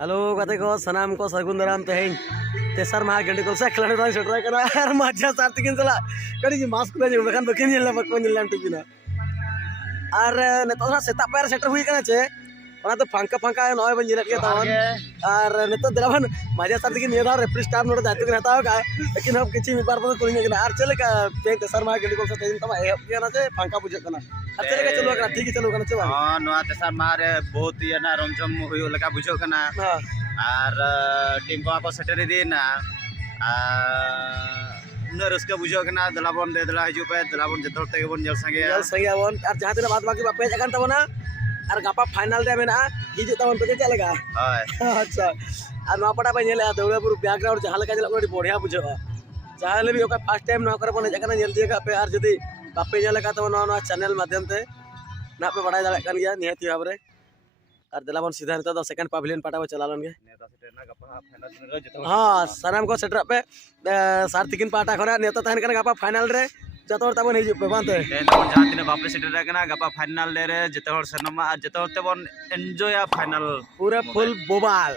hello गाते को सनाम को सगुन दाराम तेहें तेसर महा गंडी को से खिलाड़ी रही सेटरा करा यार मजा सार्थिकिन चला कड़ी मास्क पे जो बखान बकिन येला बकवन येला टिपिना और नेतो सेता पैर सेटर हुई कना चे ओना तो फांका नय बन जेला के तावन और नेतो दिलावन मजा सार्थिकिन नेदा रेफरी स्टाफ नोड दायित्व के हताव का लेकिन हम किछि मिबार पर कोनी के और चले का तेसर महा गंडी को से तेन तमा ए केना चे फांका बुझे कना और चले का चलो कना ठीक है चलो कना चे हां नो तेसर महा रे बहुत ही ना रमझम हुई लगा बुझो कना और टीम को सेटर दीना उन्हें रस्क बुझो कना दलाबन दे दला हिजु पे दलाबन जतोर ते बन जल संगे बन और जहां तेना बात बाकी बापे जगन तबना और गापा फाइनल रे मेना हिजु तबन पे चलेगा हां अच्छा और नो पटा पे नेले दौड़ापुर बैकग्राउंड जहां लगा जला बढ़िया बुझो जहां ले भी ओका फर्स्ट टाइम नो करे बन जगन नेल दिए पे और जदी बापे नेले का तब नो चैनल माध्यम ते ना पे बड़ा दाड़ा कन गया निहती भाव रे और दिलाबन सीधा नेता दो सेकंड पवेलियन पाटा पे चलालन गे नेता सेटर ना गपा फाइनल हां सनाम को सेटर पे सार्थिकिन पाटा खरा नेता तहन कना गपा फाइनल रे जतोर तबन हिजु पे बांते तेन जहां तिने बापे सेटर कना गपा फाइनल रे जतोर सनमा जतोर तेबन एन्जॉय फाइनल पूरा फुल बोबाल